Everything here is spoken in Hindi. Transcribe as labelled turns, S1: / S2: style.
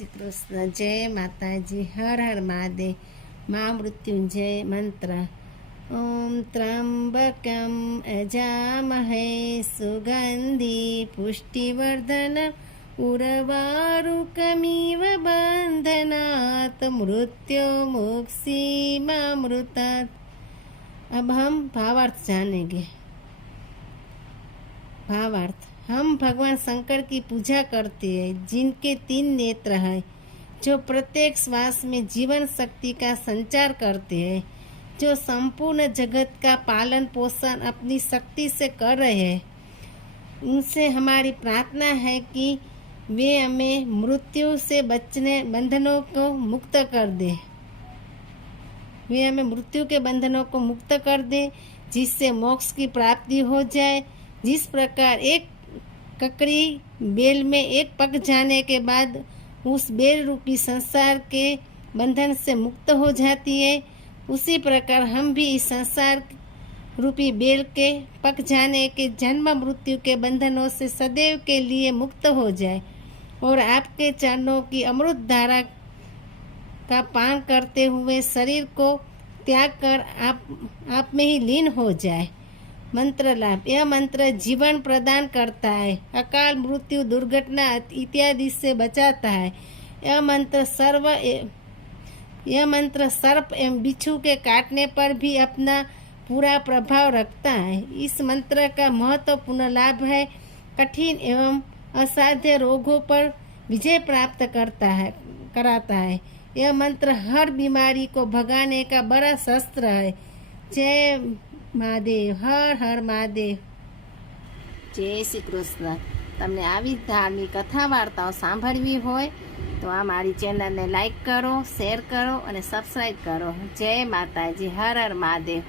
S1: કૃષ્ણ જય માતાજી હર હર મહાદેવ મા મૃત્યુંજય મંત્ર ઓમ ત્રંબકમ અજામહે સુગંધી પુષ્ટિવર્ધન ઉર્વારુકમિવ બંધનાત મૃત્યો મોક્ષીમામૃતાત अब हम भावार्थ जानेंगे भावार्थ। हम भगवान शंकर की पूजा करते हैं, जिनके तीन नेत्र हैं, जो प्रत्येक श्वास में जीवन शक्ति का संचार करते हैं, जो संपूर्ण जगत का पालन पोषण अपनी शक्ति से कर रहे हैं। उनसे हमारी प्रार्थना है कि वे हमें मृत्यु से बचने बंधनों को मुक्त कर दे। वे हमें मृत्यु के बंधनों को मुक्त कर दे, जिससे मोक्ष की प्राप्ति हो जाए जिस प्रकार एक ककड़ी बेल में एक पक जाने के बाद उस बेल रूपी संसार के बंधन से मुक्त हो जाती है, उसी प्रकार हम भी इस संसार रूपी बेल के पक जाने के जन्म मृत्यु के बंधनों से सदैव के लिए मुक्त हो जाए और आपके चरणों की अमृत धारा का पान करते हुए शरीर को त्याग कर आप आप में ही लीन हो जाए। मंत्र लाभ। यह मंत्र जीवन प्रदान करता है, अकाल मृत्यु, दुर्घटना इत्यादि से बचाता है। यह मंत्र सर्व यह मंत्र सर्प एवं बिच्छू के काटने पर भी अपना पूरा प्रभाव रखता है। इस मंत्र का महत्वपूर्ण लाभ है, कठिन एवं असाध्य रोगों पर विजय प्राप्त करता है, कराता है। यह मंत्र हर बीमारी को भगाने का बड़ा शस्त्र है। जय મહાદેવ, હર હર મહાદેવ. જય શ્રી કૃષ્ણ. તમને આવી ધાર્મિક કથા વાર્તાઓ સાંભળવી હોય તો આ મારી ચેનલને લાઈક કરો, શેર કરો અને સબસ્ક્રાઈબ કરો. જય માતાજી, હર હર મહાદેવ.